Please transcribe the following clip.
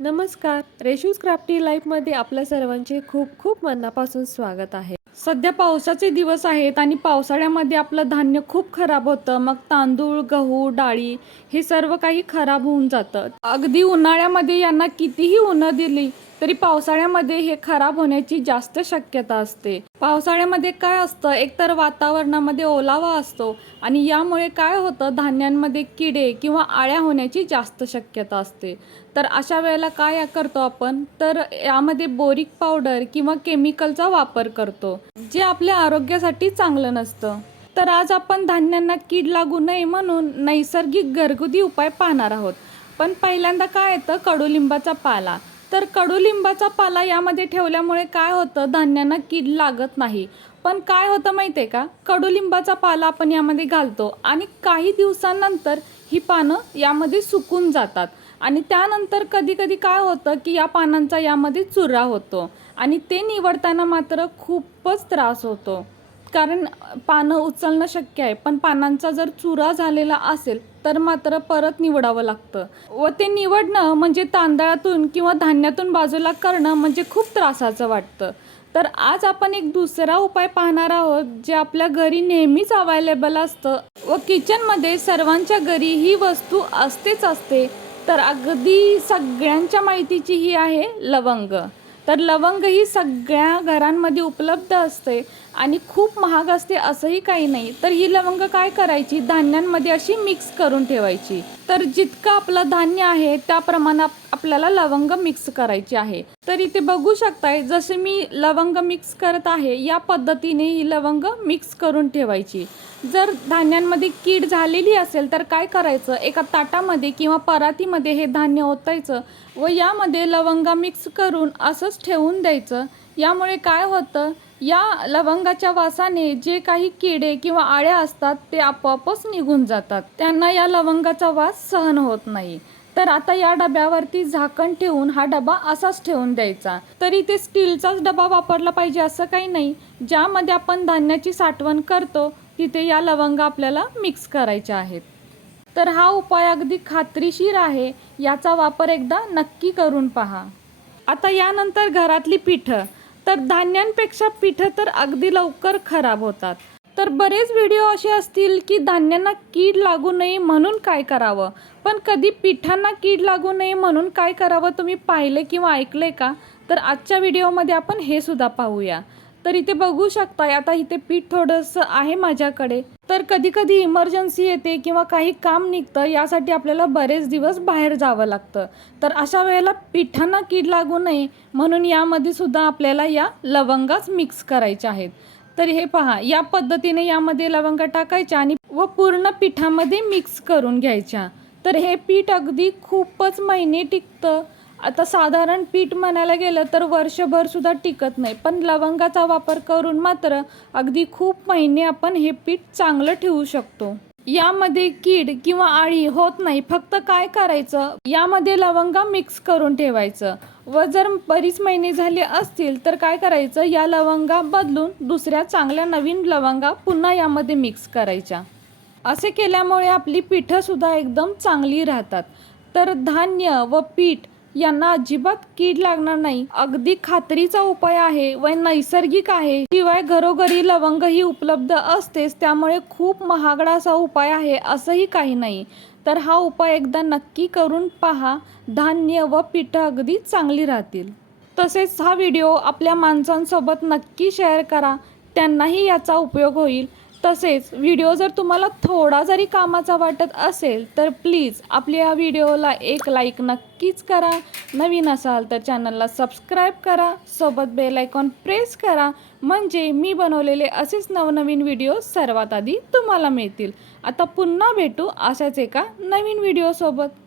नमस्कार. रेशूज क्राफ्टी लाईफमध्ये आपल्या सर्वांचे खूप खूप मनापासून स्वागत आहे. सध्या पावसाचे दिवस आहेत आणि पावसाळ्यामध्ये आपलं धान्य खूप खराब होतं. मग तांदूळ गहू डाळी हे सर्व काही खराब होऊन जातं. अगदी उन्हाळ्यामध्ये यांना कितीही उन्हं दिली तरी पावसाळ्यामध्ये हे खराब होण्याची जास्त शक्यता असते. पावसाळ्यामध्ये काय असतं? एकतर वातावरणामध्ये ओलावा असतो आणि यामुळे काय होतं? धान्यांमध्ये किडे किंवा आळ्या होण्याची जास्त शक्यता असते. तर अशा वेळेला काय करतो आपण? तर यामध्ये बोरिक पावडर किंवा केमिकलचा वापर करतो जे आपल्या आरोग्यासाठी चांगलं नसतं. तर आज आपण धान्यांना कीड लागू नये म्हणून नैसर्गिक घरगुती उपाय पाहणार आहोत. पण पहिल्यांदा काय येतं? कडुलिंबाचा पाला. तर कडुलिंबाचा पाला यामध्ये ठेवल्यामुळे काय होतं? धान्यांना कीड लागत नाही. पण काय होतं माहिती आहे का? कडुलिंबाचा पाला आपण यामध्ये घालतो आणि काही दिवसांनंतर ही पानं यामध्ये सुकून जातात. आणि त्यानंतर कधी कधी काय होतं की या पानांचा यामध्ये चुरा होतो आणि ते निवडताना मात्र खूपच त्रास होतो. कारण पानं उचलणं शक्य आहे. पण पानांचा जर चुरा झालेला असेल तर मात्र परत निवडावं लागतं. व ते निवडणं म्हणजे तांदळातून किंवा धान्यातून बाजूला करणं म्हणजे खूप त्रासाचं वाटतं. तर आज आपण एक दुसरा उपाय पाहणार आहोत जे आपल्या घरी नेहमीच अवेलेबल असतं. व किचनमध्ये सर्वांच्या घरी ही वस्तू असतेच असते तर अगदी सगळ्यांच्या माहितीची ही आहे लवंग. तर लवंग ही सगळ्या घरांमध्ये उपलब्ध असते. आणि खूप महाग असते असंही काही नाही. तर ही लवंग काय करायची? धान्यांमध्ये अशी मिक्स करून ठेवायची. तर जितकं आपलं धान्य आहे त्याप्रमाणे आपल्याला लवंग मिक्स करायची आहे. तर इथे बघू शकताय जसे मी लवंग मिक्स करत आहे या पद्धतीने ही लवंग मिक्स करून ठेवायची. जर धान्यांमध्ये कीड झालेली असेल तर काय करायचं? एका ताटामध्ये किंवा परातीमध्ये हे धान्य ओतायचं व यामध्ये लवंगा मिक्स करून असंच ठेवून द्यायचं. यामुळे काय होतं? या लवंगाच्या वासाने जे काही किडे किंवा आळ्या असतात ते आपोआपच निघून जातात. त्यांना या लवंगाचा वास सहन होत नाही. तर आता या डब्यावरती झाकण ठेवून हा डबा असाच ठेवून द्यायचा. तरी ते स्टीलचाच डबा वापरला पाहिजे असं काही नाही. ज्यामध्ये आपण धान्याची साठवण करतो तिथे या लवंगा आपल्याला मिक्स करायच्या आहेत. तर हा उपाय अगदी खात्रीशीर आहे. याचा वापर एकदा नक्की करून पहा. आता यानंतर घरातली पिठं. तर धान्यांपेक्षा पिठं तर अगदी लवकर खराब होतात. तर बरेच व्हिडिओ असे असतील की धान्यांना कीड लागू नये म्हणून काय करावं? पण कधी पिठांना कीड लागू नये म्हणून काय करावं तुम्ही पाहिले किंवा ऐकले का? तर आजच्या व्हिडिओमध्ये आपण हे सुद्धा पाहूया. तर इथे बघू शकताय आता इथे पीठ थोडंसं आहे माझ्याकडे. तर कधी कधी इमर्जन्सी येते किंवा काही काम निघतं यासाठी आपल्याला बरेच दिवस बाहेर जावं लागतं. तर अशा वेळेला पिठांना कीड लागू नये म्हणून यामध्ये सुद्धा आपल्याला या लवंगाच मिक्स करायच्या आहेत. तर हे पहा या पद्धतीने यामध्ये लवंगा टाकायच्या आणि व पूर्ण पिठामध्ये मिक्स करून घ्यायच्या. तर हे पीठ अगदी खूपच महिने टिकतं. आता साधारण पीठ म्हणायला गेलं तर वर्षभर सुद्धा टिकत नाही. पण लवंगाचा वापर करून मात्र अगदी खूप महिने आपण हे पीठ चांगलं ठेवू शकतो. यामध्ये कीड किंवा आळी होत नाही. फक्त काय करायचं? यामध्ये लवंगा मिक्स करून ठेवायचं. व जर बरीच महिने झाले असतील तर काय करायचं? या लवंगा बदलून दुसऱ्या चांगल्या नवीन लवंगा पुन्हा यामध्ये मिक्स करायच्या. असे केल्यामुळे आपली पिठंसुद्धा एकदम चांगली राहतात. तर धान्य व पीठ यांना अजिबात कीड लागणार नाही. अगदी खात्रीचा उपाय आहे व नैसर्गिक आहे. शिवाय घरोघरी लवंग ही उपलब्ध असतेच त्यामुळे खूप महागडा असा उपाय आहे असंही काही नाही. तर हा उपाय एकदा नक्की करून पहा. धान्य व पिठं अगदी चांगली राहतील. तसेच हा व्हिडिओ आपल्या माणसांसोबत नक्की शेअर करा. त्यांनाही याचा उपयोग होईल. तसेच व्हिडिओ जर तुम्हाला थोडा जरी कामाचा वाटत असेल तर प्लीज आपल्या या व्हिडिओला एक लाईक नक्कीच करा. नवीन असाल तर चॅनलला सबस्क्राईब करा. सोबत बेल आयकॉन प्रेस करा. म्हणजे मी बनवलेले असेच नवनवीन व्हिडिओ सर्वात आधी तुम्हाला मिळतील. आता पुन्हा भेटू अशाच एका नवीन व्हिडिओसोबत